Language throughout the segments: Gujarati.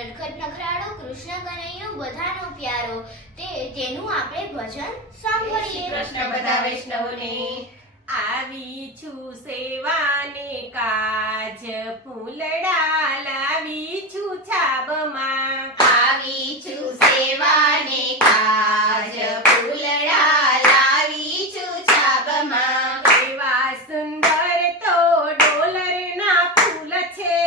નટખટ નખરાળો કૃષ્ણ કનૈયો બધાનો પ્યારો તેનું આપણે ભજન સાંભળીએ। કૃષ્ણ બધા વૈષ્ણવોને આવી છું સેવાને કાજ ફૂલડા લાવી છું છાબમાં આવી છું સેવાને કાજ ફૂલડા લાવી છું છાબમાં એવા સુંદર તો ડોલરના ફૂલ છે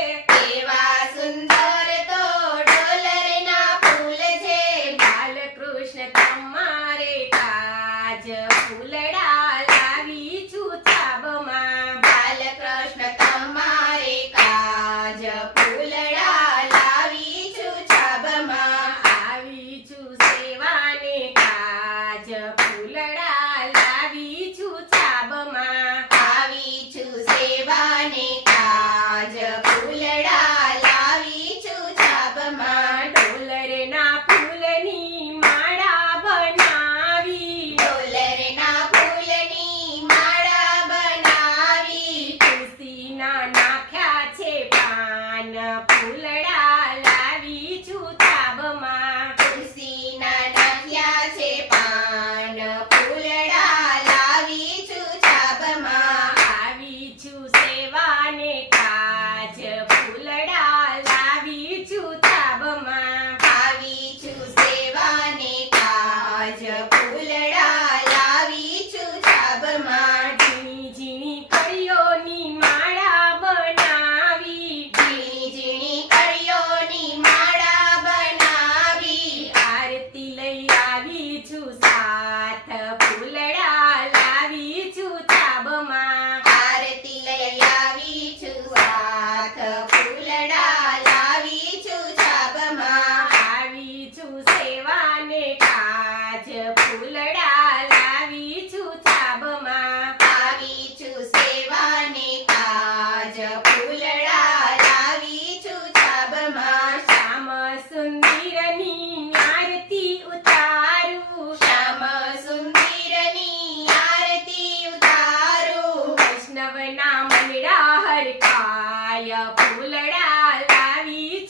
એવા સુંદર તો ડોલરના ફૂલ છે બાલકૃષ્ણ તમારે કાજ ફૂલડા લાવી છું છાબમાં બાલકૃષ્ણ તમારે કાજ ફૂલડા લાવી છું છાબમાં આવી છું સેવાને કાજ ફૂલડા લાવી છું છાબમાં આવી છું સેવાને કાજ ફૂલડા લાવી છું છાબમાં ડોલરના ફૂલની માળા બનાવી ડોલરના ફૂલની માળા બનાવી તુલસીના નાખ્યા છે પાન ફૂલડા લાવી છું છાબમાં તુલસીના નાખ્યા છે પાન ફૂલડા લાવી છું છાબમાં આવી છું સેવાને કાજ ફૂલડા લાવી છું છાબમાં આવી છું સેવાને કાજ ફૂલડા લાવી છું છાબમાં ઝીણી ઝીણી કળીઓની માળા બનાવી ઝીણી ઝીણી કળીઓની માળા બનાવી આરતી લઈ આવી છું સાથ ફૂલડા લાવી છું છાબમાં આરતી લઈ આવી છું સાથ ફૂલડા લાવી છું છાબમાં આવી છું સેવાને કાજ ફૂલડા લાવી છું છાબમાં આવી છું સેવાને કાજ ફૂલડા લાવી છું છાબમાં શ્યામ સુંદરની આરતી ઉતારું શ્યામ સુંદરની આરતી ઉતારું વૈષ્ણવના મંડળા હરખાય ફૂલડા લાવી